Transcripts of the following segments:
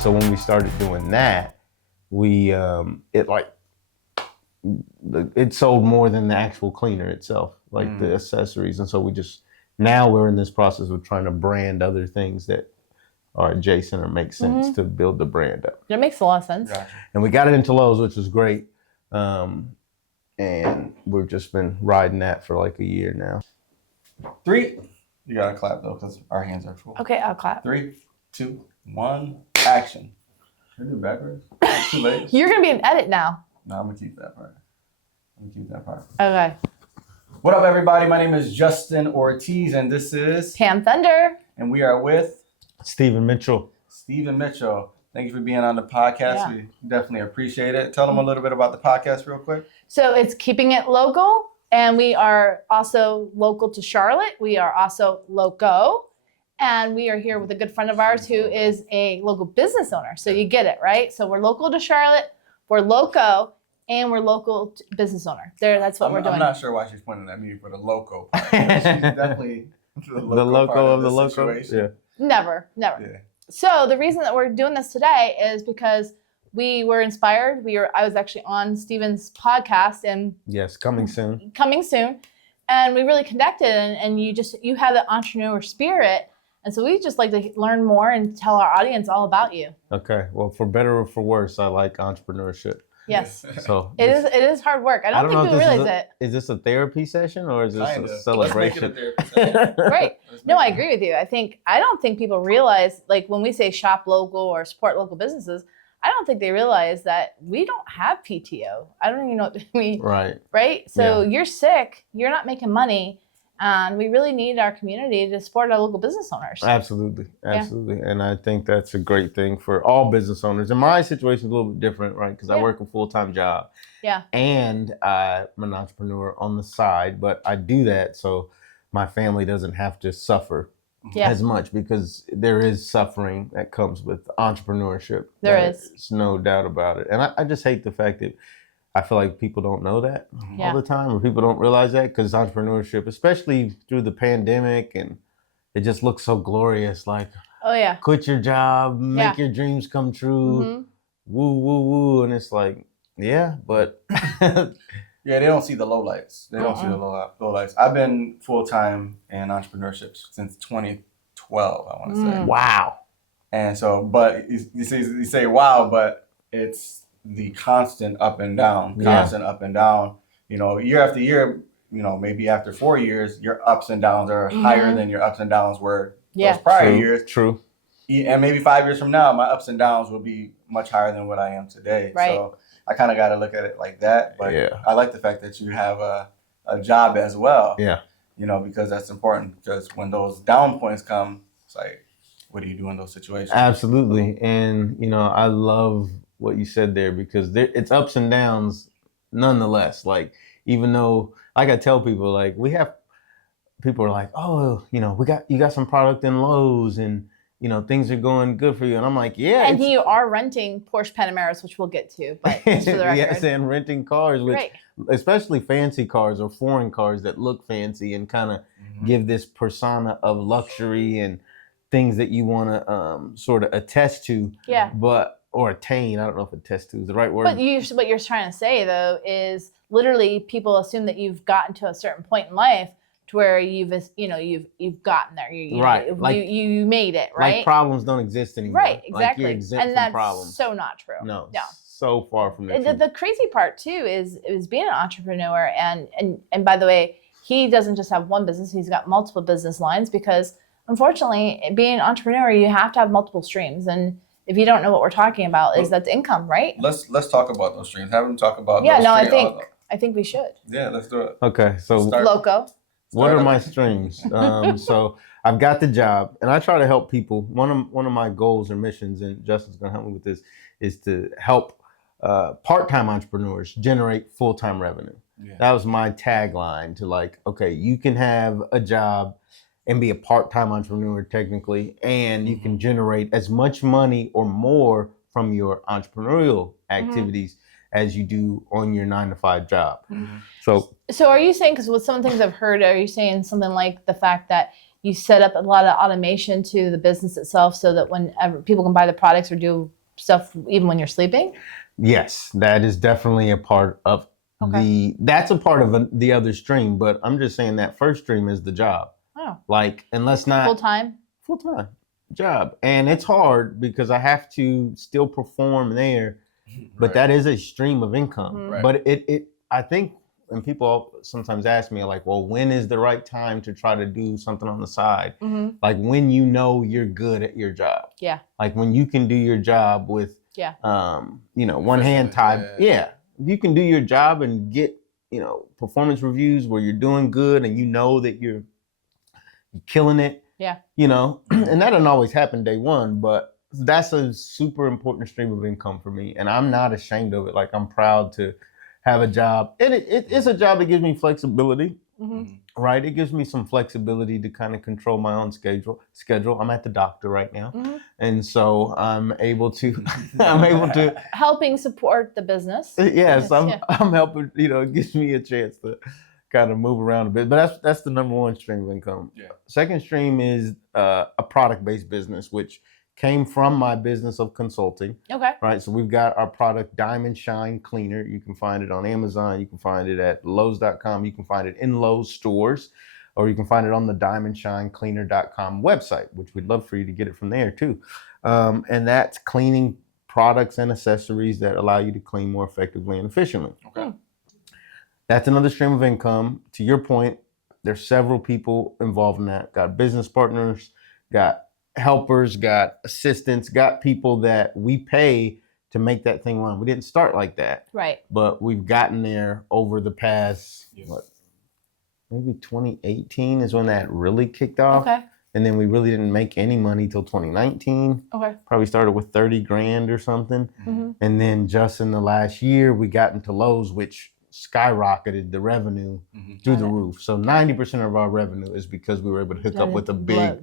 And so when we started doing that, it sold more than the actual cleaner itself, like the accessories. And so now we're in this process of trying to brand other things that are adjacent or make sense to build the brand up. That makes a lot of sense. Gotcha. And we got it into Lowe's, which was great. And we've just been riding that for like a year now. 3. You gotta clap though, because our hands are full. Okay, I'll clap. 3, 2, 1, action. Can I do it backwards? Too late. You're gonna be an edit now. No, I'm gonna keep that part. Okay. What up, everybody? My name is Justin Ortiz, and this is Tam Thunder. And we are with Stephen Mitchell. Stephen Mitchell. Thank you for being on the podcast. Yeah. We definitely appreciate it. Tell them a little bit about the podcast real quick. So it's keeping it local, and we are also local to Charlotte. We are also loco, and we are here with a good friend of ours who is a local business owner. So you get it, right? So we're local to Charlotte, we're loco, and we're local business owner. That's what we're doing. I'm not sure why she's pointing at me for the loco part. She's definitely The loco of the loco. situation. Yeah. Never. Yeah. So the reason that we're doing this today is because we were inspired. I was actually on Stephen's podcast and Yes, coming soon. and we really connected. And you have the entrepreneur spirit, and so we just like to learn more and tell our audience all about you. Okay. Well, for better or for worse, I like entrepreneurship. Yes, So it is hard work. I don't think people realize it. Is this a therapy session or is this Kinda. a celebration? Let's make it a therapy session. Right. No, I agree with you. I don't think people realize, like when we say shop local or support local businesses, I don't think they realize that we don't have PTO. I don't even know what to mean. Right? So You're sick, you're not making money, and we really need our community to support our local business owners. Absolutely. And I think that's a great thing for all business owners. And my situation is a little bit different, right? Because I work a full-time job. Yeah. And I'm an entrepreneur on the side, but I do that so my family doesn't have to suffer as much, because there is suffering that comes with entrepreneurship. There is. There's no doubt about it. And I just hate the fact that I feel like people don't know that all the time, or people don't realize that, because entrepreneurship, especially through the pandemic, and it just looks so glorious. Like, oh yeah, quit your job, make your dreams come true, woo, woo, woo. And it's like, yeah, but. Yeah, they don't see the lowlights. They don't see the lowlights. I've been full-time in entrepreneurship since 2012, I want to say. Wow. And so, but you say wow, but it's the constant up and down. You know, year after year, you know, maybe after 4 years, your ups and downs are higher than your ups and downs were those prior years. True. And maybe 5 years from now, my ups and downs will be much higher than what I am today. Right. So I kind of got to look at it like that. But I like the fact that you have a job as well. Yeah. You know, because that's important. Because when those down points come, it's like, what do you do in those situations? Absolutely. And, you know, I love what you said there, because it's ups and downs nonetheless. Like, even though, like I tell people, like, people are like, oh, you know, you got some product in Lowe's and, you know, things are going good for you. And I'm like, yeah. And you are renting Porsche Panameras, which we'll get to, but just for the record. Yes, and renting cars, especially fancy cars or foreign cars that look fancy and kind of give this persona of luxury and things that you want to sort of attest to. Yeah. Or attain. I don't know if attest to is the right word. But what you're trying to say, though, is literally people assume that you've gotten to a certain point in life to where you've gotten there. You made it, right? Like problems don't exist anymore. Right, exactly. Like you're exempt and from that's problems. so not true. No. So far from that. The crazy part too is being an entrepreneur, and by the way, he doesn't just have one business; he's got multiple business lines, because unfortunately, being an entrepreneur, you have to have multiple streams. And if you don't know what we're talking about, that's income, right? Let's talk about those streams. Have them talk about. Yeah, those no, streams. I think we should. Yeah, let's do it. Okay, so Loco. What are my streams? So I've got the job, and I try to help people. One of my goals or missions, and Justin's going to help me with this, is to help part-time entrepreneurs generate full-time revenue. Yeah. That was my tagline to, like, okay, you can have a job and be a part-time entrepreneur technically, and you can generate as much money or more from your entrepreneurial activities as you do on your 9-to-5 job. So are you saying, because with some things I've heard, are you saying something like the fact that you set up a lot of automation to the business itself so that whenever people can buy the products or do stuff even when you're sleeping? Yes, that is definitely a part of that's a part of the other stream, but I'm just saying that first stream is the job. Oh. Like, and let's not Full-time job. And it's hard because I have to still perform there, but that is a stream of income. Mm-hmm. But it I think, and people sometimes ask me like, well, when is the right time to try to do something on the side? Mm-hmm. Like when you know you're good at your job. Yeah. Like when you can do your job with, one hand tied. Yeah. You can do your job and get, performance reviews where you're doing good and you know that you're killing it. Yeah. And that doesn't always happen day one, but that's a super important stream of income for me. And I'm not ashamed of it. Like I'm proud to have a job. And it's a job that gives me flexibility, right? It gives me some flexibility to kind of control my own schedule. I'm at the doctor right now. And so I'm able to, helping support the business. Yes, I'm helping, it gives me a chance to kind of move around a bit, but that's the number one stream of income. Yeah. Second stream is a product-based business, which came from my business of consulting. Okay. Right. So we've got our product Diamond Shine Cleaner. You can find it on Amazon. You can find it at Lowe's.com. You can find it in Lowe's stores, or you can find it on the DiamondShineCleaner.com website, which we'd love for you to get it from there too. And that's cleaning products and accessories that allow you to clean more effectively and efficiently. Okay. That's another stream of income. To your point, there's several people involved in that. Got business partners, got helpers, got assistants, got people that we pay to make that thing run. We didn't start like that. Right. But we've gotten there over the past, maybe 2018 is when that really kicked off. Okay. And then we really didn't make any money till 2019. Okay. Probably started with 30 grand or something. Mm-hmm. And then just in the last year, we got into Lowe's, which skyrocketed the revenue through the roof. So 90% of our revenue is because we were able to hook up with a big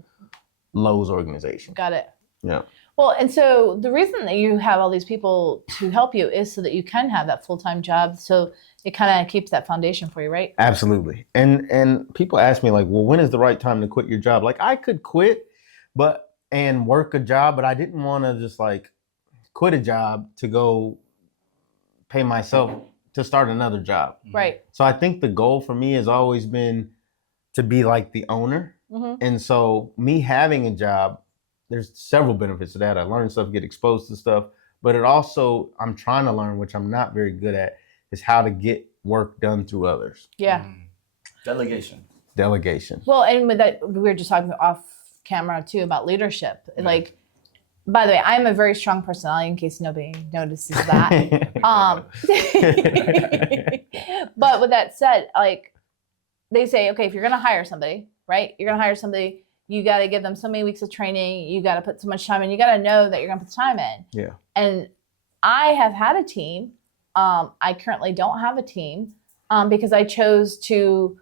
Lowe's organization. Got it. Yeah. Well, and so the reason that you have all these people to help you is so that you can have that full-time job. So it kind of keeps that foundation for you, right? Absolutely. And people ask me like, well, when is the right time to quit your job? Like I could quit and work a job, but I didn't want to just like quit a job to go pay myself to start another job. Right. So I think the goal for me has always been to be like the owner. And so me having a job, there's several benefits to that. I learn stuff, get exposed to stuff, but it also, I'm trying to learn, which I'm not very good at, is how to get work done through others. Yeah. Delegation. Well, and with that, we were just talking off camera too about leadership. Like, by the way, I'm a very strong personality in case nobody notices that. But with that said, like they say, okay, if you're going to hire somebody, right? You're going to hire somebody, you got to give them so many weeks of training. You got to put so much time in. You got to know that you're going to put the time in. Yeah. And I have had a team. I currently don't have a team because I chose to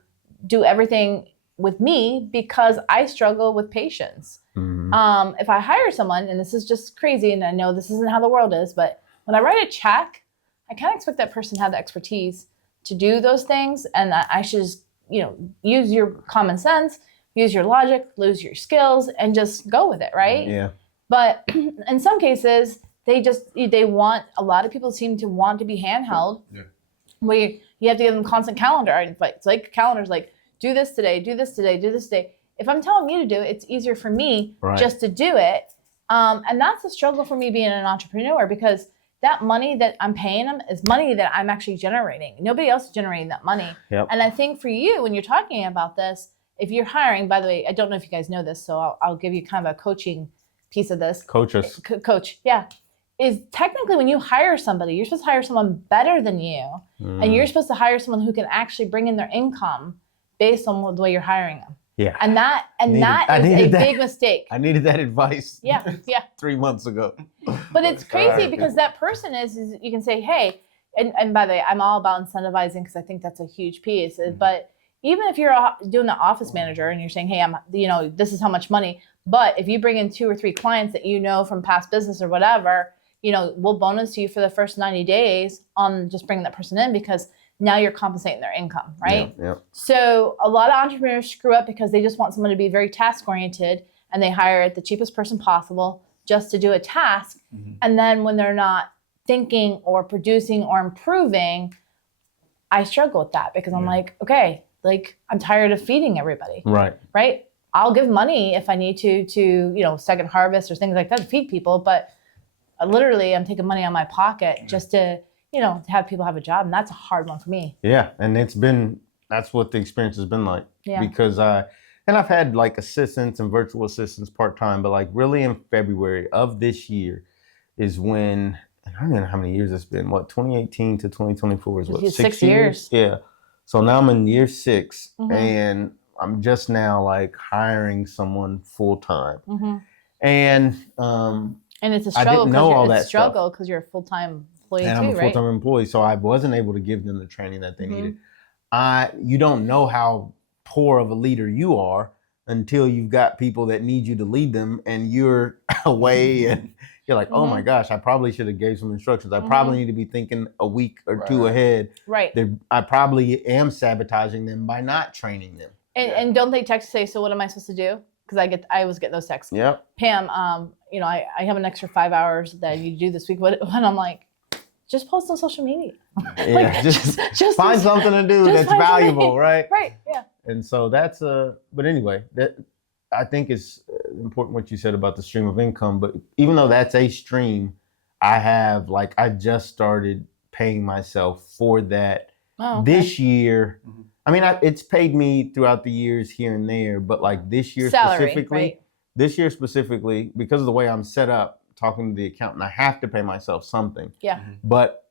do everything with me because I struggle with patience. If I hire someone, and this is just crazy, and I know this isn't how the world is, but when I write a check, I kind of expect that person to have the expertise to do those things. And I should just, use your common sense, use your logic, lose your skills, and just go with it, right? Yeah. But in some cases, a lot of people seem to want to be handheld. Yeah. Where you have to give them constant calendar. It's like calendars, like do this today, do this today, do this today. If I'm telling you to do it, it's easier for me just to do it. And that's a struggle for me being an entrepreneur because that money that I'm paying them is money that I'm actually generating. Nobody else is generating that money. Yep. And I think for you, when you're talking about this, if you're hiring, by the way, I don't know if you guys know this, so I'll give you kind of a coaching piece of this. Coach us. Coach, yeah. Is technically when you hire somebody, you're supposed to hire someone better than you. And you're supposed to hire someone who can actually bring in their income based on the way you're hiring them. Yeah. And that is a big mistake. I needed that advice. Yeah. 3 months ago. But it's crazy because that person is you can say, hey, and by the way, I'm all about incentivizing because I think that's a huge piece. But even if you're doing the office manager and you're saying, hey, this is how much money, but if you bring in 2 or 3 clients that from past business or whatever, we'll bonus you for the first 90 days on just bringing that person in because Now you're compensating their income, right? Yeah. So a lot of entrepreneurs screw up because they just want someone to be very task oriented and they hire the cheapest person possible just to do a task. And then when they're not thinking or producing or improving, I struggle with that because I'm like, okay, like I'm tired of feeding everybody. Right. I'll give money if I need to, second harvest or things like that to feed people. But literally I'm taking money out of my pocket just to have people have a job. And that's a hard one for me. Yeah. And that's what the experience has been like. Yeah. Because I've had like assistants and virtual assistants part-time, but like really in February of this year is when, I don't know how many years it's been, 2018 to 2024 is what, 6 years? Yeah. So now I'm in year 6 and I'm just now like hiring someone full-time. And it's a struggle. I didn't know all that struggle because you're a full-time employee and too, I'm a right? full-time employee, so I wasn't able to give them the training that they needed. You don't know how poor of a leader you are until you've got people that need you to lead them and you're away and you're like, oh my gosh, I probably should have gave some instructions. I probably need to be thinking a week or two ahead. Right. I probably am sabotaging them by not training them. And don't they text say, so what am I supposed to do? Because I always get those texts. Yep. Pam, I have an extra 5 hours that I need to do this week. And I'm like, just post on social media. Yeah, just find something to do that's valuable, right? Right, yeah. And so that's but anyway, that I think is important what you said about the stream of income. But even though that's a stream, I just started paying myself for that this year. I mean, it's paid me throughout the years here and there, but like this year specifically, because of the way I'm set up, talking to the accountant, I have to pay myself something. Yeah. But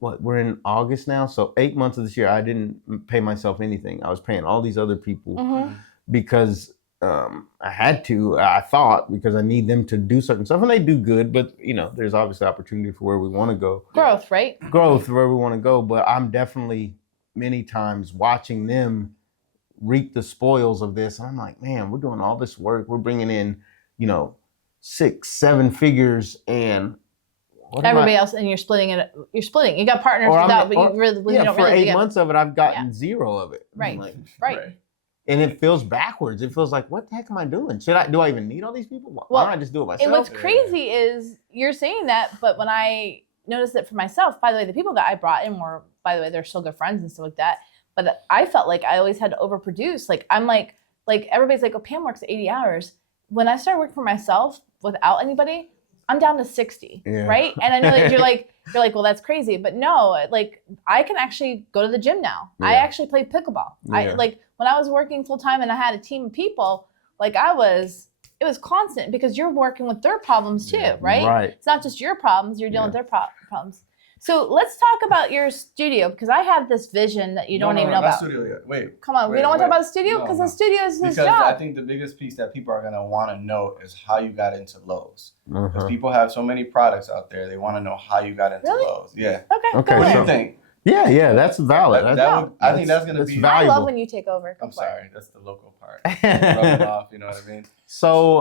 we're in August now, so 8 months of this year, I didn't pay myself anything. I was paying all these other people because I had to, I thought, because I need them to do certain stuff, and they do good, but there's obviously opportunity for where we want to go. Growth, right? Growth, where we want to go, but I'm definitely many times watching them reap the spoils of this. And I'm like, man, we're doing all this work. We're bringing in, 6-7 figures and everybody else, and you're splitting it. You got partners but you really don't for really. 8 months of it, I've gotten 0 of it. Right. Like, right. And it feels backwards. It feels like, what the heck am I doing? Do I even need all these people? Why don't I just do it myself? And what's crazy is you're saying that, but when I noticed it for myself, by the way, the people that I brought in were, by the way, they're still good friends and stuff like that. But I felt like I always had to overproduce. Like I'm like everybody's like, oh, Pam works 80 hours. When I started working for myself without anybody, I'm down to 60, right? And I know that you're like, well, that's crazy. But no, like I can actually go to the gym now. I actually play pickleball. I when I was working full time and I had a team of people, like it was constant because you're working with their problems too, right? Right. It's not just your problems, you're dealing with their problems. So let's talk about your studio because I have this vision that you don't even know about. Studio yet. Wait. Come on, we don't want to talk about the studio because the studio is his job. Because I think the biggest piece that people are going to want to know is how you got into Lowe's. Because people have so many products out there, they want to know how you got into Lowe's. Yeah. Okay. What do you think? Yeah, that's valid. I think that's going to be valuable. I love when you take over. I'm sorry, that's the local part. Rub it off, you know what I mean? So,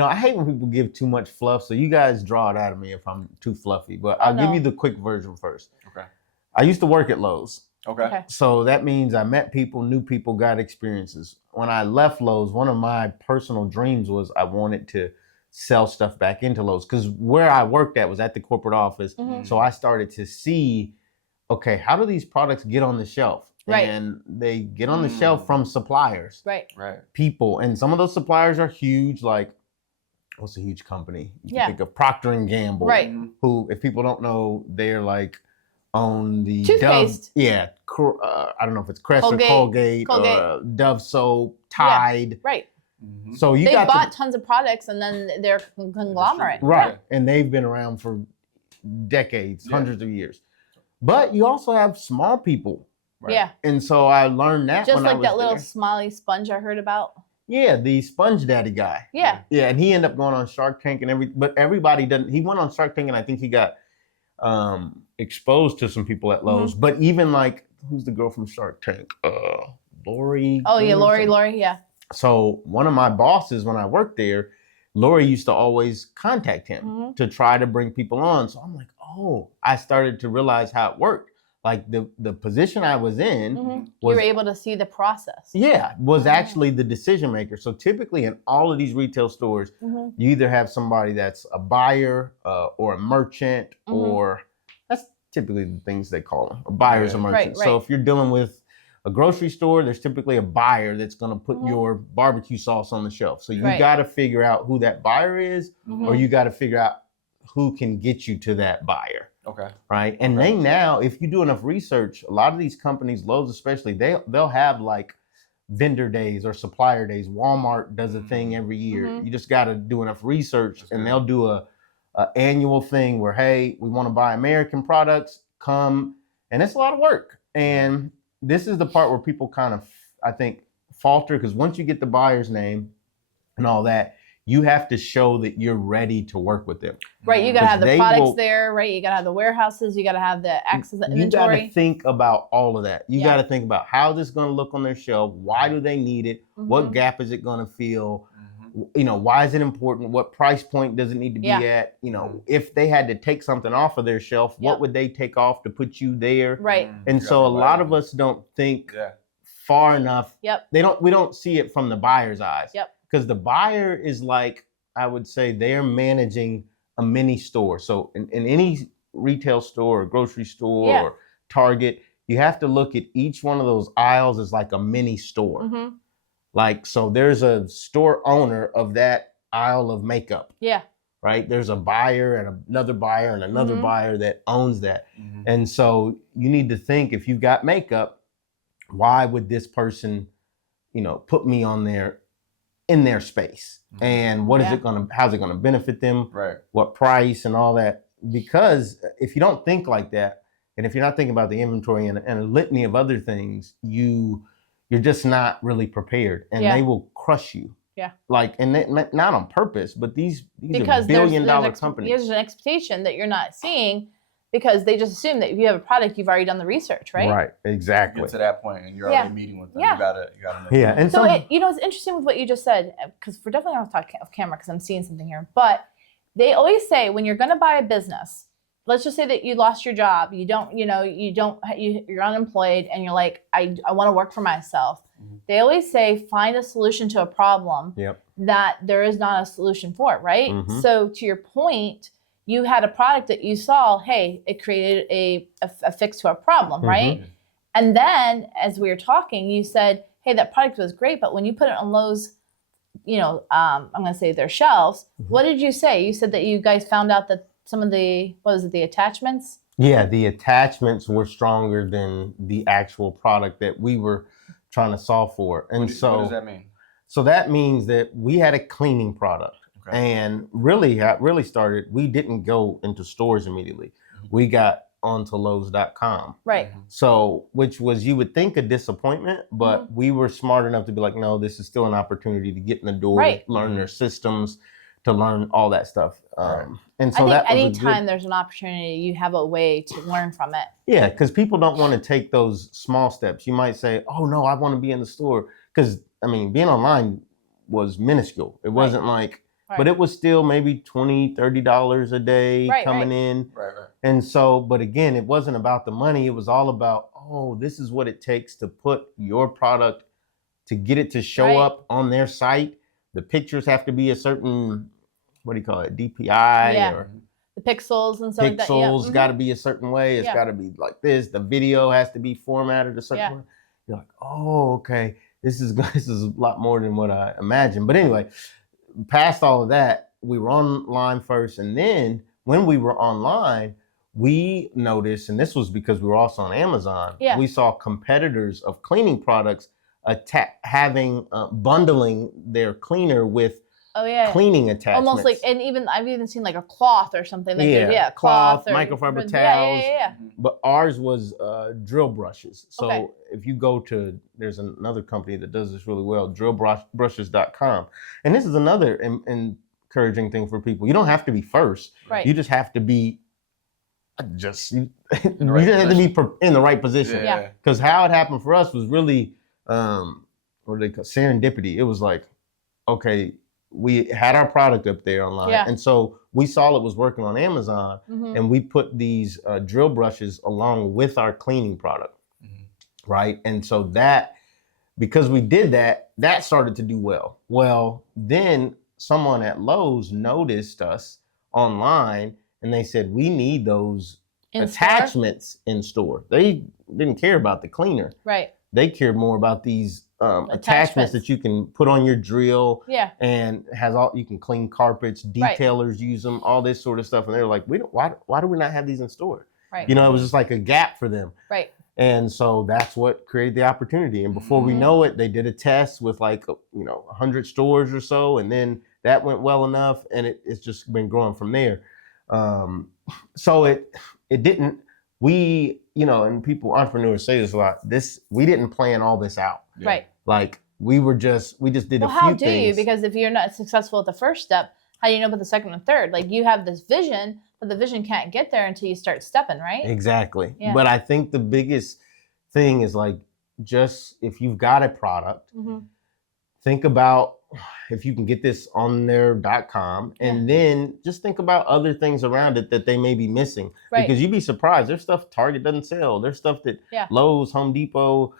I hate when people give too much fluff, so you guys draw it out of me if I'm too fluffy, but I'll give you the quick version first. Okay. I used to work at Lowe's. Okay. So that means I met people, knew people, got experiences. When I left Lowe's, one of my personal dreams was I wanted to sell stuff back into Lowe's because where I worked at was at the corporate office. So I started to see, okay, how do these products get on the shelf? Right. And they get on the shelf from suppliers. Right. People. And some of those suppliers are huge, like, what's a huge company? You can think of Procter & Gamble. Right. Who, if people don't know, they're like on the toothpaste. Dove. I don't know if it's Crest or Colgate. Dove soap, Tide. Yeah. Right. So they bought tons of products and then they're conglomerate. Right. Yeah. And they've been around for decades, hundreds of years. But you also have small people. Right. Yeah. And so I learned that just when like I was that little there. smiley sponge I heard about. Yeah, the Sponge Daddy guy. Yeah. Yeah, and he ended up going on Shark Tank but everybody doesn't. He went on Shark Tank and I think he got exposed to some people at Lowe's. But even like, who's the girl from Shark Tank? Lori. Oh yeah, Lori, yeah. So one of my bosses when I worked there, Lori used to always contact him to try to bring people on. So I'm like, oh, I started to realize how it worked. like the position I was in you was were able to see the process. was actually the decision maker. So typically in all of these retail stores, you either have somebody that's a buyer or a merchant, or that's typically the things they call them, buyers or merchants. So if you're dealing with a grocery store, there's typically a buyer that's going to put your barbecue sauce on the shelf. So you got to figure out who that buyer is, or you got to figure out who can get you to that buyer. Okay. Right. And they now, if you do enough research, a lot of these companies, Lowe's especially, they'll have like vendor days or supplier days. Walmart does a thing every year. You just got to do enough research, and they'll do a annual thing where, hey, we want to buy American products, come. And it's a lot of work. And this is the part where people kind of, I think, falter, because once you get the buyer's name and all that, you have to show that you're ready to work with them. Right, you got to have the products there, right? You got to have the warehouses, you got to have the access to inventory. You got to think about all of that. You got to think about how this is going to look on their shelf. Why do they need it? What gap is it going to fill? You know, why is it important? What price point does it need to be at? You know, if they had to take something off of their shelf, what would they take off to put you there? Right. And so a lot of us don't think far enough. We don't see it from the buyer's eyes. Because the buyer is like, I would say they're managing a mini store. So in any retail store or grocery store or Target, you have to look at each one of those aisles as like a mini store. Like, so there's a store owner of that aisle of makeup. Right? There's a buyer and another buyer and another buyer that owns that. And so you need to think, if you've got makeup, why would this person, you know, put me on there in their space, and what is it going to, how's it going to benefit them? What price and all that? Because if you don't think like that, and if you're not thinking about the inventory and a litany of other things, you're just not really prepared, and they will crush you. Like, and not on purpose, but these are billion-dollar companies. There's an expectation that you're not seeing, because they just assume that if you have a product, you've already done the research, right? Right, exactly. You get to that point and you're already meeting with them. You gotta know. And so you know, it's interesting with what you just said, because we're definitely going to talk off camera, because I'm seeing something here. But they always say, when you're going to buy a business, let's just say that you lost your job, you're unemployed, and you're like, I want to work for myself. They always say, find a solution to a problem that there is not a solution for, right? So to your point, you had a product that you saw, hey, it created a fix to a problem, right? And then, as we were talking, you said, hey, that product was great, but when you put it on Lowe's, you know, I'm going to say their shelves, what did you say? You said that you guys found out that some of the, the attachments? Yeah, the attachments were stronger than the actual product that we were trying to solve for. And what does that mean? So that means that we had a cleaning product. And really, how it really started, we didn't go into stores immediately. We got onto Lowe's.com. Right. So, which was, you would think, a disappointment, but we were smart enough to be like, no, this is still an opportunity to get in the door, to learn their systems, to learn all that stuff. And so I think anytime there's an opportunity, you have a way to learn from it. Yeah, because people don't want to take those small steps. You might say, oh, no, I want to be in the store. Because, I mean, being online was minuscule. It wasn't like, but it was still maybe $20, $30 a day coming in. And so, but again, it wasn't about the money. It was all about, oh, this is what it takes to put your product, to get it to show up on their site. The pictures have to be a certain, what do you call it, DPI or the pixels and stuff like that. Pixels got to be a certain way. It's got to be like this. The video has to be formatted a certain way. You're like, oh, okay, this is a lot more than what I imagined. But anyway, past all of that, we were online first, and then when we were online, we noticed, and this was because we were also on Amazon, we saw competitors of cleaning products bundling their cleaner with cleaning attachments. Almost like, and even I've even seen like a cloth or something. Cloth, microfiber towels. But ours was drill brushes. So if you go to, there's another company that does this really well, drillbrushes.com. And this is another encouraging thing for people. You don't have to be first. You just have to be you just have to be in the right position. Because how it happened for us was really, what do they call serendipity. It was like, okay, we had our product up there online. Yeah. And so we saw it was working on Amazon, and we put these drill brushes along with our cleaning product. Right. And so that, because we did that, that started to do well. Well, then someone at Lowe's noticed us online, and they said, we need those attachments in store. They didn't care about the cleaner. Right. They cared more about these attachments that you can put on your drill. Yeah. And has all, you can clean carpets, detailers use them, all this sort of stuff. And they're like, why do we not have these in store? Right. You know, it was just like a gap for them. Right. And so that's what created the opportunity. And before we know it, they did a test with like, 100 stores or so. And then that went well enough, and it's just been growing from there. So it didn't, and entrepreneurs say this a lot, we didn't plan all this out. Yeah. Right. Like we just did a few things. How do you? Because if you're not successful at the first step, how do you know about the second and third? Like you have this vision, but the vision can't get there until you start stepping, right? Exactly. Yeah. But I think the biggest thing is like, just if you've got a product, think about if you can get this on their .com, and then just think about other things around it that they may be missing. Right. Because you'd be surprised. There's stuff Target doesn't sell. There's stuff that Lowe's, Home Depot,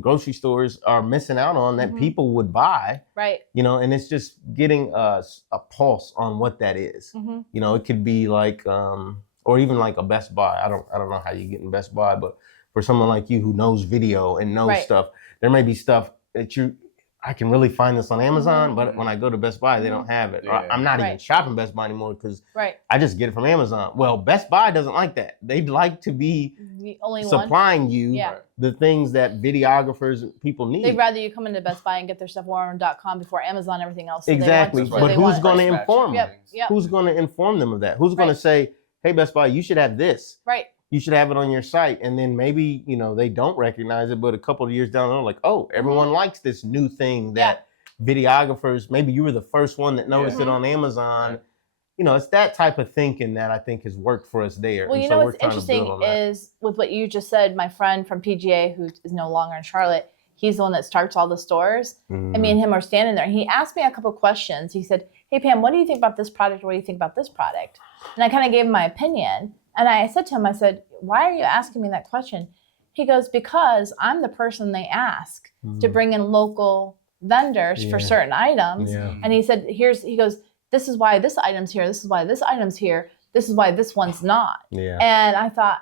grocery stores are missing out on that people would buy. Right. And it's just getting a pulse on what that is. It could be like, or even like a Best Buy. I don't know how you get in Best Buy, but for someone like you who knows video and knows stuff, there may be stuff that I can really find this on Amazon, but when I go to Best Buy, they don't have it. Yeah. I'm not even shopping Best Buy anymore because I just get it from Amazon. Well, Best Buy doesn't like that. They'd like to be the only supplying you the things that videographers and people need. They'd rather you come into Best Buy and get their stuff on .com before Amazon and everything else. So exactly. But who's going to inform them? Who's going to inform them of that? Who's going to say, hey, Best Buy, you should have this. Right. You should have it on your site. And then maybe, they don't recognize it, but a couple of years down the road, like, oh, everyone likes this new thing that videographers, maybe you were the first one that noticed it on Amazon. It's that type of thinking that I think has worked for us there. Well, what's interesting is with what you just said, my friend from PGA, who is no longer in Charlotte, he's the one that starts all the stores. And me and him are standing there. And he asked me a couple of questions. He said, hey, Pam, what do you think about this product? What do you think about this product? And I kind of gave him my opinion. And I said to him, why are you asking me that question? He goes, because I'm the person they ask to bring in local vendors for certain items. Yeah. And he said, he goes, this is why this item's here. This is why this item's here. This is why this one's not. Yeah. And I thought,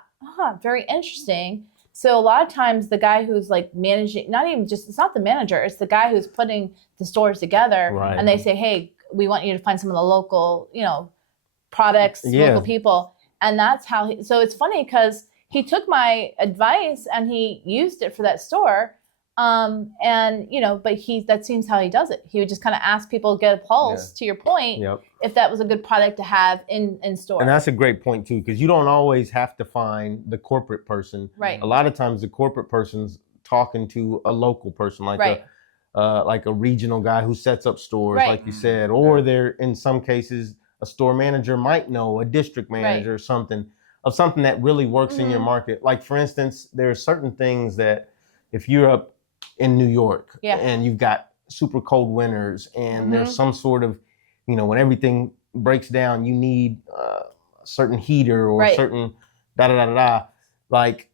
very interesting. So a lot of times the guy who's like managing, it's not the manager, it's the guy who's putting the stores together. Right. And they say, hey, we want you to find some of the local, products, local people. And that's how so it's funny because he took my advice and he used it for that store. But that seems how he does it. He would just kind of ask people, get a pulse to your point, if that was a good product to have in store. And that's a great point too, because you don't always have to find the corporate person. Right. A lot of times the corporate person's talking to a local person, like a regional guy who sets up stores, like you said, or they're in some cases, a store manager might know a district manager or something that really works in your market. Like for instance, there are certain things that if you're up in New York and you've got super cold winters and there's some sort of, when everything breaks down, you need a certain heater or a certain like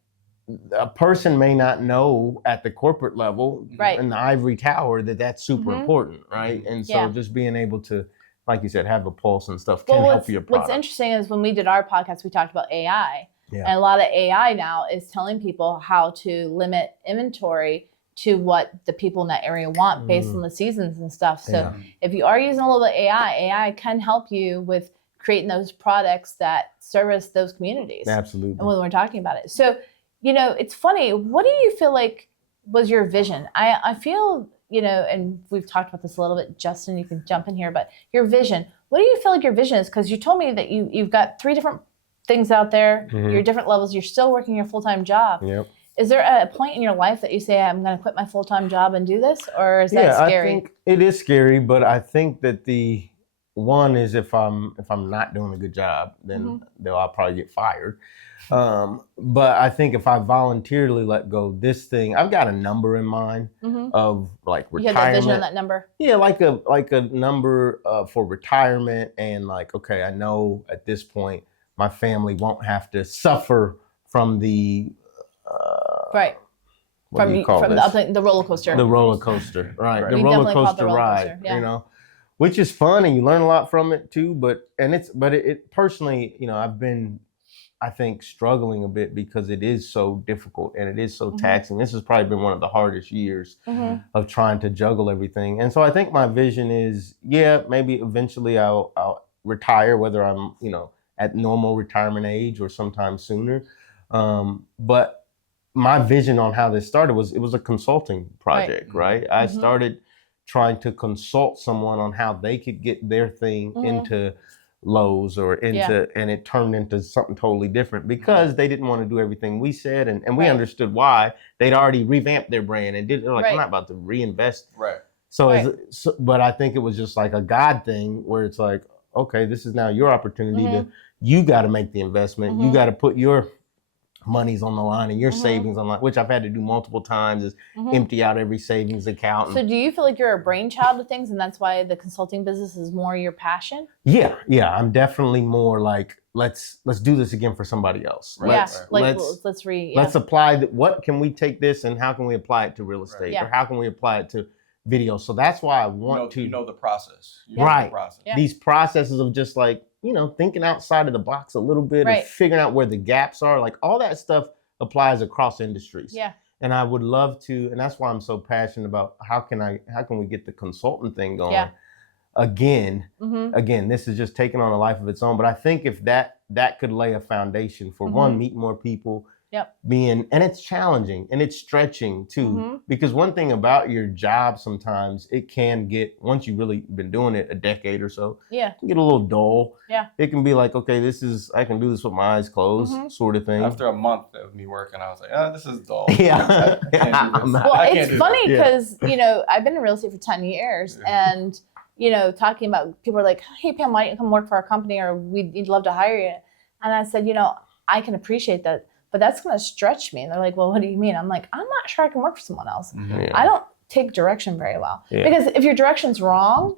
a person may not know at the corporate level in the ivory tower that's super important. Right. And so just being able to, like you said, have a pulse and stuff can help your product. What's interesting is when we did our podcast, we talked about AI. Yeah. And a lot of AI now is telling people how to limit inventory to what the people in that area want based on the seasons and stuff. So if you are using a little bit of AI can help you with creating those products that service those communities. Absolutely. And when we're talking about it. So, it's funny. What do you feel like was your vision? I feel... and we've talked about this a little bit, Justin, you can jump in here, but your vision, what do you feel like your vision is? Because you told me that you've got 3 different things out there, you're different levels, you're still working your full-time job. Yep. Is there a point in your life that you say, I'm going to quit my full-time job and do this? Or is that scary? I think it is scary, but I think that the one is if I'm not doing a good job, then I'll probably get fired. But I think if I voluntarily let go, this thing, I've got a number in mind of like retirement. You have that vision on that number? Yeah, like a number for retirement, and like, okay, I know at this point my family won't have to suffer from the right. What do you call the roller coaster. The roller coaster, right? The We roller definitely call it coaster the roller ride, coaster, yeah. you know, which is fun and you learn a lot from it too. But it personally, you know, I've been, I think, struggling a bit because it is so difficult and it is so taxing. This has probably been one of the hardest years of trying to juggle everything. And so I think my vision is, yeah, maybe eventually I'll retire, whether I'm, you know, at normal retirement age or sometime sooner. But my vision on how this started was, it was a consulting project, right? I started trying to consult someone on how they could get their thing into Lowe's or into, and it turned into something totally different because they didn't want to do everything we said, and we understood why. They'd already revamped their brand and they're like, I'm not about to reinvest. Right. So, but I think it was just like a God thing where it's like, okay, this is now your opportunity to, you got to make the investment. You got to put your money's on the line and your savings on the line, which I've had to do multiple times, is empty out every savings account. So do you feel like you're a brainchild of things and that's why the consulting business is more your passion? Yeah. I'm definitely more like, let's do this again for somebody else. Right? Let's apply what can we take this and how can we apply it to real estate or how can we apply it to video? So that's why I want to know the process. Right. These processes of just like, you know, thinking outside of the box a little bit, of figuring out where the gaps are, like all that stuff applies across industries. Yeah. And I would love to, and that's why I'm so passionate about how can we get the consultant thing going again. Again, this is just taking on a life of its own. But I think if that could lay a foundation for one, meet more people, and it's challenging and it's stretching too, because one thing about your job sometimes it can get, once you've really been doing it a decade or so, it can get a little dull. It can be like, okay, I can do this with my eyes closed, sort of thing. After a month of me working, I was like, this is dull. Yeah. Well, it's funny because, you know, I've been in real estate for 10 years and, you know, talking about, people are like, hey, Pam, why don't you come work for our company, or we'd love to hire you. And I said, you know, I can appreciate that, but that's going to stretch me. And they're like, well, what do you mean? I'm like, I'm not sure I can work for someone else. I don't take direction very well. Because if your direction's wrong,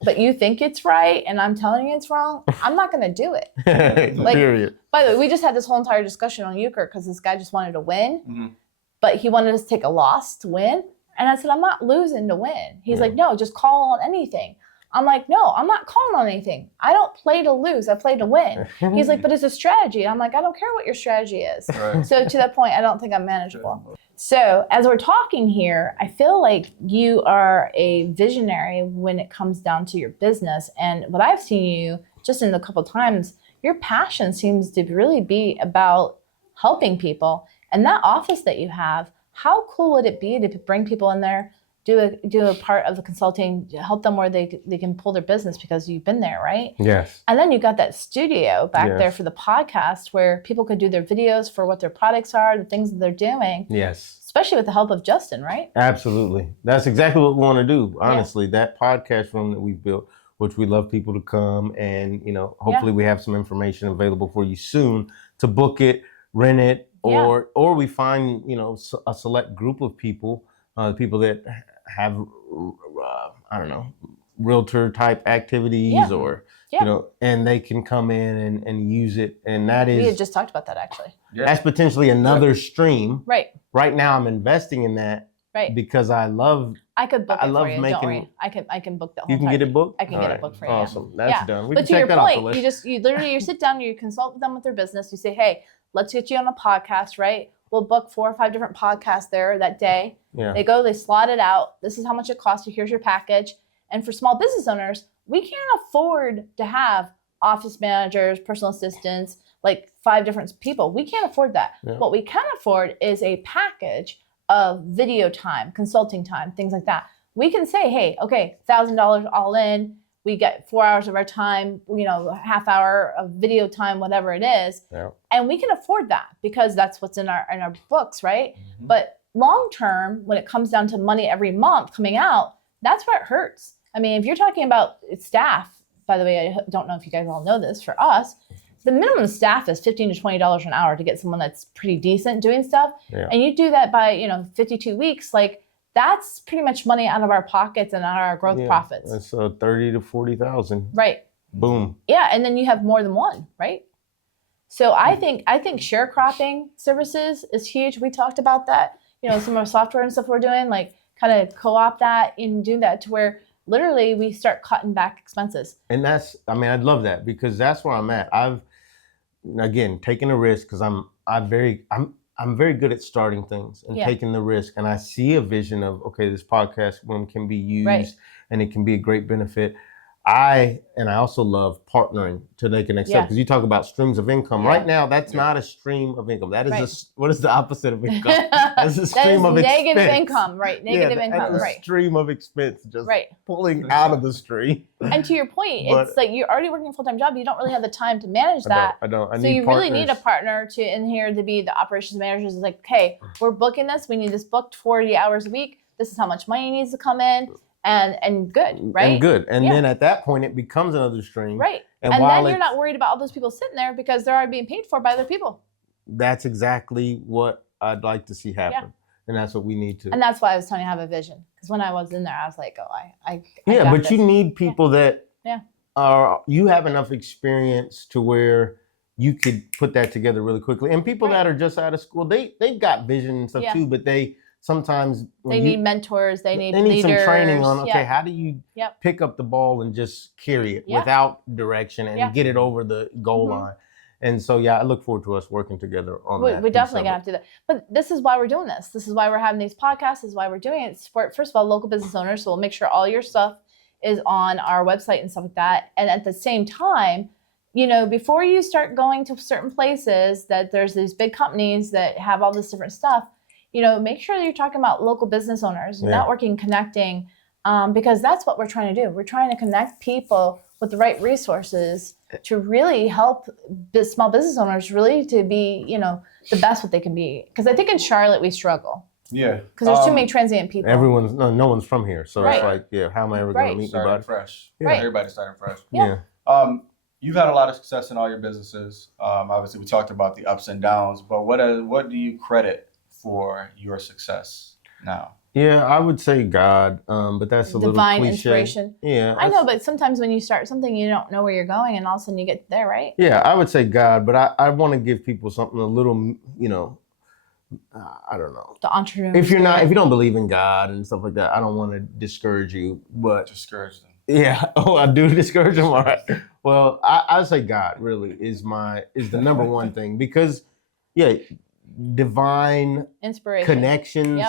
but you think it's right, and I'm telling you it's wrong, I'm not going to do it. Period. By the way, we just had this whole entire discussion on Euchre because this guy just wanted to win, but he wanted us to take a loss to win. And I said, I'm not losing to win. He's like, no, just call on anything. I'm like, no, I'm not calling on anything. I don't play to lose. I play to win. He's like, but it's a strategy. I'm like, I don't care what your strategy is. Right. So to that point, I don't think I'm manageable. So as we're talking here, I feel like you are a visionary when it comes down to your business. And what I've seen you just in a couple of times, your passion seems to really be about helping people. And that office that you have, how cool would it be to bring people in there, do a part of the consulting, help them where they can pull their business because you've been there, right? Yes. And then you got that studio back there for the podcast where people could do their videos for what their products are, the things that they're doing. Yes. Especially with the help of Justin, right? Absolutely. That's exactly what we want to do. Honestly, that podcast room that we've built, which we love people to come and, you know, hopefully we have some information available for you soon to book it, rent it, or we find, you know, a select group of people, people that have, I don't know, realtor type activities or, you know, and they can come in and use it. And that is, we had just talked about that actually. That's potentially another stream. Right. Right now I'm investing in that because I could book it for you, making, don't worry. I can book the whole You can get it booked? I can get it booked for you. Awesome. That's done. We but can to check your that off the point, list. you sit down, you consult with them with their business. You say, hey, let's get you on a podcast, right? We'll book 4 or 5 different podcasts there that day. Yeah. They go, they slot it out. This is how much it costs you. Here's your package. And for small business owners, we can't afford to have office managers, personal assistants, like 5 different people. We can't afford that. Yeah. What we can afford is a package of video time, consulting time, things like that. We can say, hey, okay, $1,000 all in. We get 4 hours of our time, you know, half hour of video time, whatever it is. Yeah. And we can afford that because that's what's in our books, right? But long term, when it comes down to money every month coming out, that's where it hurts. I mean, if you're talking about staff, by the way, I don't know if you guys all know this, for us, the minimum staff is $15 to $20 an hour to get someone that's pretty decent doing stuff. Yeah. And you do that by, 52 weeks, like that's pretty much money out of our pockets and out of our growth profits. That's 30 to 40,000. Right. Boom. Yeah. And then you have more than one, right? So I think sharecropping services is huge. We talked about that, some of our software and stuff we're doing, like kind of co-op that and do that to where literally we start cutting back expenses. And I'd love that because that's where I'm at. I've, again, taken a risk because I'm very good at starting things and taking the risk. And I see a vision of, okay, this podcast room can be used and it can be a great benefit. I also love partnering to make an accept because you talk about streams of income. Right now, that's not a stream of income. That is what is the opposite of income? That's a stream of negative expense. income, right? Negative income, that's right? A stream of expense, just pulling out of the stream. And to your point, it's like you're already working a full-time job. You don't really have the time to manage that. I don't. So you really need a partner in here to be the operations managers. It's like, okay, we're booking this. We need this booked 40 hours a week. This is how much money needs to come in. And good, right? And good. And then at that point, it becomes another stream. Right. And then you're not worried about all those people sitting there because they're already being paid for by other people. That's exactly what I'd like to see happen. Yeah. And that's what we need to. And that's why I was telling you I have a vision. Because when I was in there, I was like, oh, I but this. You need people that you have enough experience to where you could put that together really quickly. And people that are just out of school, they've got vision and stuff too, but sometimes they need mentors, they need leaders. Some training on how do you pick up the ball and just carry it without direction and get it over the goal line. And so I look forward to us working together on that. We're definitely gonna have to do that. But this is why we're doing this. This is why we're having these podcasts. This is why we're doing it. Support, first of all, local business owners. So we'll make sure all your stuff is on our website and stuff like that. And at the same time, before you start going to certain places that there's these big companies that have all this different stuff, make sure that you're talking about local business owners, networking, connecting, because that's what we're trying to do. We're trying to connect people with the right resources to really help small business owners really to be, the best what they can be. Because I think in Charlotte we struggle. Yeah. Because there's too many transient people. No one's from here, so it's like, how am I ever going to meet anybody? Fresh. Yeah. Everybody's starting fresh. Yeah. You've had a lot of success in all your businesses. Obviously, we talked about the ups and downs, but what do you credit for your success now? Yeah, I would say God, but that's a divine little cliche. Inspiration. Yeah, I know, but sometimes when you start something, you don't know where you're going, and all of a sudden you get there, right? Yeah, I would say God, but I want to give people something a little, I don't know. The entrepreneur. If you don't believe in God and stuff like that, I don't want to discourage you, but discourage them. Yeah. Oh, I do discourage them. All right. Well, I say God really is the number one thing because, divine inspiration, connections,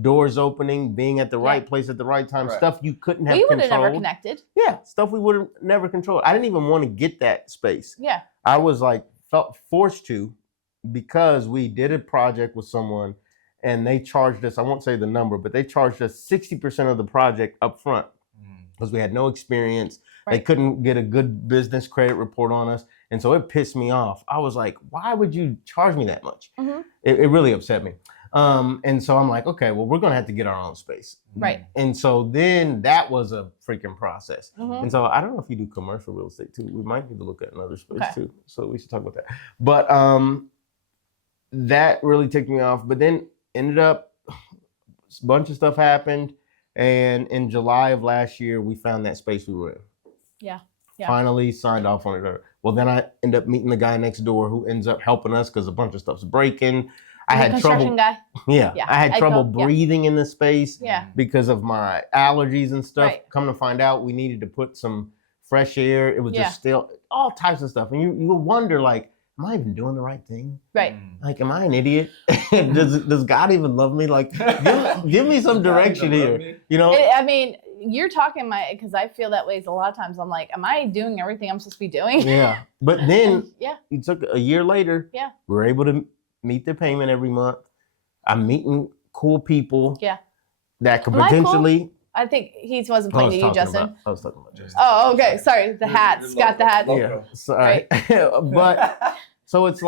doors opening, being at the right place at the right time, stuff you couldn't have controlled. We would have never connected. Yeah, stuff we would have never controlled. I didn't even want to get that space. Yeah. I was felt forced to because we did a project with someone and they charged us, I won't say the number, but they charged us 60% of the project up front because we had no experience. Right. They couldn't get a good business credit report on us. And so it pissed me off. I was like, why would you charge me that much? Mm-hmm. It really upset me. And so I'm like, okay, well, we're going to have to get our own space. Right. And so then that was a freaking process. Mm-hmm. And so I don't know if you do commercial real estate too. We might need to look at another space too. So we should talk about that. But that really ticked me off. But then ended up, a bunch of stuff happened. And in July of last year, we found that space we were in. Yeah. Finally signed off on it. Well, then I end up meeting the guy next door who ends up helping us because a bunch of stuff's breaking. I had trouble. Guy? Yeah. I had trouble breathing in the space because of my allergies and stuff. Right. Come to find out, we needed to put some fresh air. It was just still all types of stuff. And you wonder, am I even doing the right thing? Right. Am I an idiot? Does God even love me? Give me some direction here. You're talking because I feel that way a lot of times. I'm like, am I doing everything I'm supposed to be doing? Yeah. But then it took a year later. Yeah. We were able to meet their payment every month. I'm meeting cool people. Yeah. That could potentially. Cool? I think he wasn't pointing to you, Justin. I was talking about Justin. Oh, okay. Sorry. The hats. Got the hat. Yeah. Sorry. Right. But so it's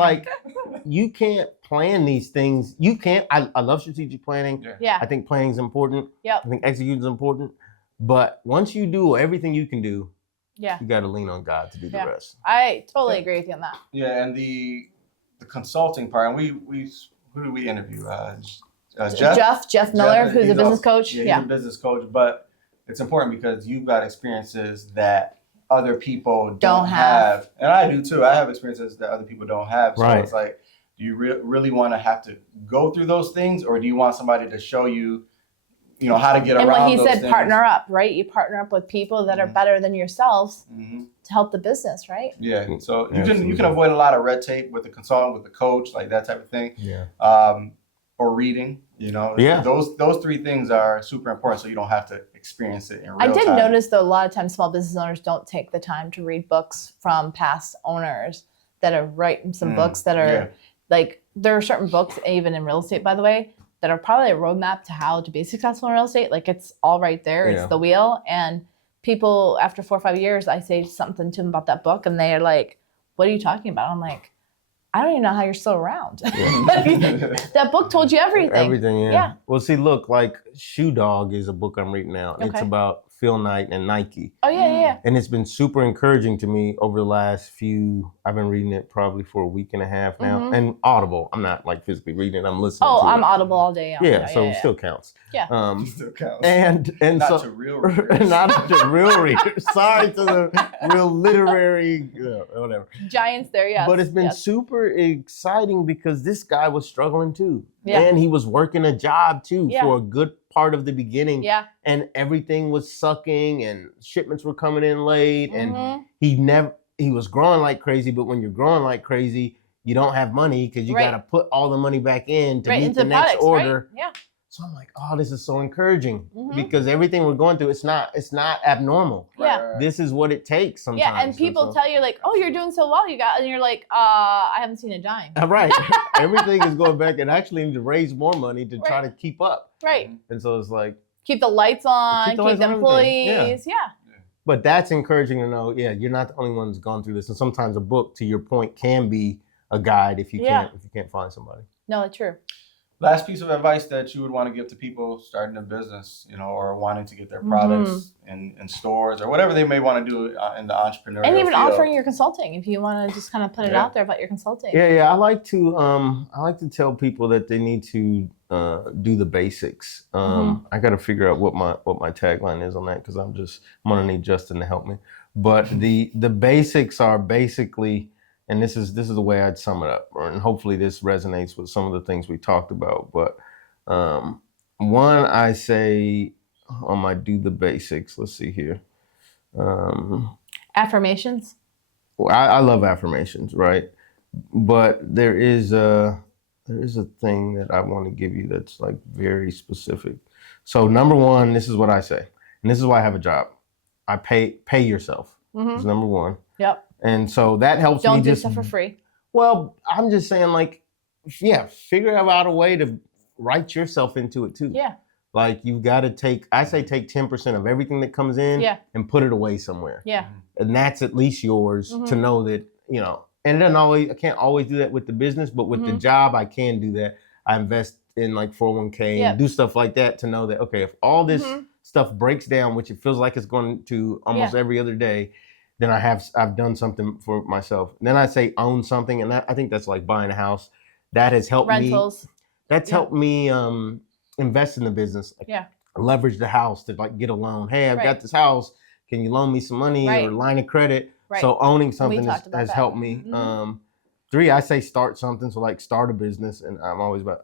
you can't plan these things. You can't. I love strategic planning. Yeah. I think planning is important. Yep. I think executing is important. But once you do everything you can do, Yeah. You got to lean on God to do the rest. I totally agree with you on that. Yeah, and the consulting part, and who do we interview? Jeff Miller, who's a business coach. Yeah, he's a business coach, but it's important because you've got experiences that other people don't have. And I do too. I have experiences that other people don't have. So it's like, do you really want to have to go through those things, or do you want somebody to show you, how to get around those things? And what he said, partner up, right? You partner up with people that are better than yourselves to help the business, right? Yeah. So you can avoid a lot of red tape with the consultant, with the coach, like that type of thing. Yeah. Or reading, those three things are super important, so you don't have to experience it in real time. I did notice, though, a lot of times small business owners don't take the time to read books from past owners that are writing some books that are like, there are certain books, even in real estate, by the way, that are probably a roadmap to how to be successful in real estate. Like, it's all right there. It's the wheel. And people, after 4 or 5 years, I say something to them about that book, and they're like, what are you talking about? I'm like, I don't even know how you're still around. That book told you everything. Everything, yeah. Well, see, look, like Shoe Dog is a book I'm reading now. Okay. It's about Phil Knight and Nike. Oh, yeah. And it's been super encouraging to me over the last I've been reading it probably for a week and a half now. And Audible. I'm not like physically reading it. I'm listening to it. Oh, I'm Audible all day. So it still counts. Yeah. Still counts. And not to real readers. Not to real readers. Sorry to the real literary, whatever. Giants there, yes. But it's been super exciting because this guy was struggling too. Yeah. And he was working a job too for a good part of the beginning. Yeah. And everything was sucking and shipments were coming in late. And he was growing like crazy. But when you're growing like crazy, you don't have money because you got to put all the money back in to meet the next order. Right? Yeah. So I'm like, oh, this is so encouraging because everything we're going through, it's not abnormal. Yeah. This is what it takes sometimes. Yeah, and people tell you like, oh, you're doing so well, and you're like, I haven't seen a dime. Right. Everything is going back and actually need to raise more money to try to keep up. Right. And so it's like, keep the lights on, keep the employees. Yeah. But that's encouraging to know, you're not the only one who's gone through this. And sometimes a book, to your point, can be a guide if you can't find somebody. No, it's true. Last piece of advice that you would want to give to people starting a business, or wanting to get their products in stores or whatever they may want to do in the entrepreneurial and even field. offering your consulting if you want to just kind of put it out there about your consulting. Yeah. I like to tell people that they need to do the basics. I got to figure out what my tagline is on that because I'm gonna need Justin to help me. But the basics are basically. And this is the way I'd sum it up, and hopefully this resonates with some of the things we talked about. But one, I say on my do the basics. Let's see here. Affirmations. Well, I love affirmations, right? But there is a thing that I want to give you that's like very specific. So number one, this is what I say, and this is why I have a job. I pay yourself. Is number one. Yep. And so that helps me. Don't do stuff for free. Well, I'm just saying, like, figure out a way to write yourself into it too. Yeah. Like you've got to take 10% of everything that comes in and put it away somewhere. Yeah. And that's at least yours to know that, and I can't always do that with the business, but with the job, I can do that. I invest in like 401k and do stuff like that to know that, okay, if all this stuff breaks down, which it feels like it's going to almost every other day, then I've done something for myself. And then I say own something, and I think that's like buying a house. That has helped Rentals. That's helped me invest in the business. Like, leverage the house to like get a loan. Hey, I've got this house. Can you loan me some money or line of credit? Right. So owning something has helped me. 3, I say start something. So like start a business, and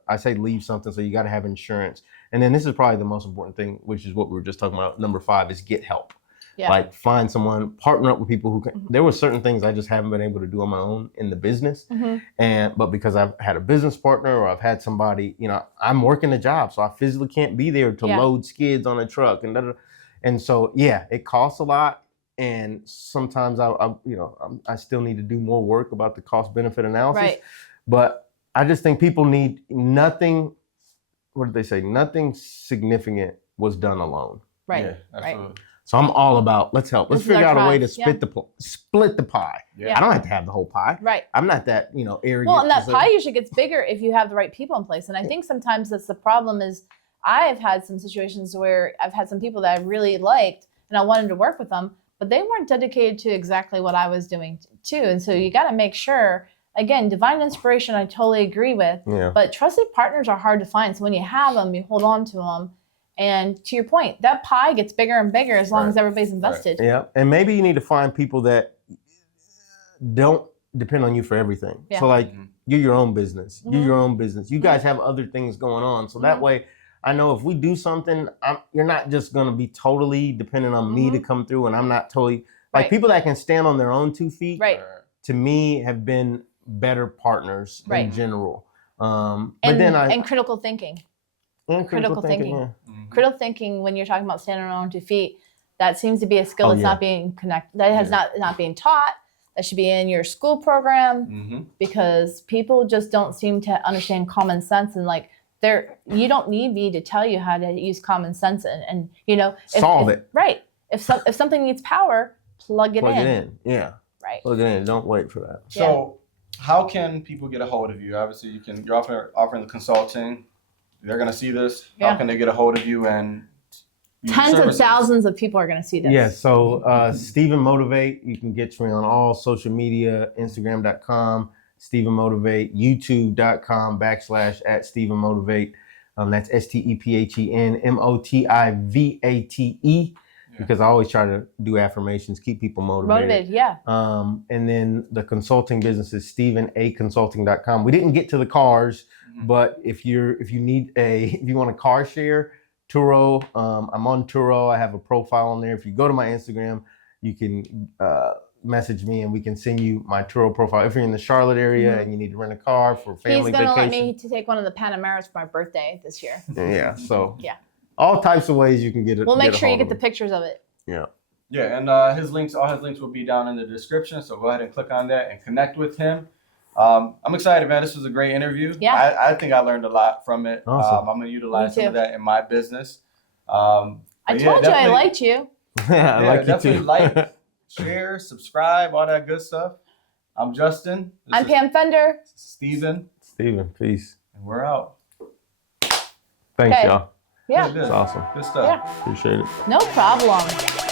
I say leave something. So you got to have insurance. And then this is probably the most important thing, which is what we were just talking about. Number 5 is get help. Yeah. Like find someone, partner up with people who can. There were certain things I just haven't been able to do on my own in the business, but because I've had a business partner or I've had somebody, I'm working a job, so I physically can't be there to load skids on a truck and so it costs a lot, and sometimes I still need to do more work about the cost benefit analysis. Right. But I just think people need nothing. What did they say? Nothing significant was done alone. Right. Yeah, absolutely. Right. So I'm all about let's help. Let's figure out a way to split the pie. Yeah. I don't have to have the whole pie. Right. I'm not that, arrogant. Well, and that pie usually gets bigger if you have the right people in place. And I think sometimes that's the problem is I've had some situations where I've had some people that I really liked and I wanted to work with them, but they weren't dedicated to exactly what I was doing too. And so you got to make sure, again, divine inspiration, I totally agree with, but trusted partners are hard to find. So when you have them, you hold on to them. And to your point, that pie gets bigger and bigger as long as everybody's invested. Yeah. And maybe you need to find people that don't depend on you for everything. So like you're your own business. You're your own business. You guys have other things going on. So that way, I know if we do something, you're not just going to be totally dependent on me to come through, and I'm not totally like people that can stand on their own 2 feet. To me, have been better partners in general. But then and critical thinking. Critical thinking. Critical thinking. When you're talking about standing on your own 2 feet, that seems to be a skill that's not being connected. That has not being taught. That should be in your school program because people just don't seem to understand common sense and like. You don't need me to tell you how to use common sense and you know solve it. Right. If something needs power, plug it in. Yeah. Right. Plug it in. Don't wait for that. So, how can people get a hold of you? Obviously, you're offering the consulting. They're gonna see this. How can they get a hold of you and tens of thousands of people are gonna see this. Yeah. So Stephen Motivate. You can get me on all social media. Instagram.com. Stephen Motivate, youtube.com/@StephenMotivate. That's StephenMotivate, because I always try to do affirmations, keep people motivated. And then the consulting business is StephenAConsulting.com. We didn't get to the cars, but if you want a car share, Turo, I'm on Turo. I have a profile on there. If you go to my Instagram, you can message me and we can send you my Turo profile if you're in the Charlotte area and you need to rent a car for family vacation. He's gonna let me to take one of the Panameras for my birthday this year. So all types of ways you can get it. We'll make sure you get the pictures of it. And all his links will be down in the description, so go ahead and click on that and connect with him. I'm excited, man. This was a great interview. I think I learned a lot from it. Awesome. I'm gonna utilize some of that in my business. I told you I liked you. I like you too. Like, share, subscribe, all that good stuff. I'm Justin. I'm Pam Fender. Steven, peace. and we're out. Thanks, y'all. Yeah. Good. It's awesome. Good stuff. Appreciate it. No problem.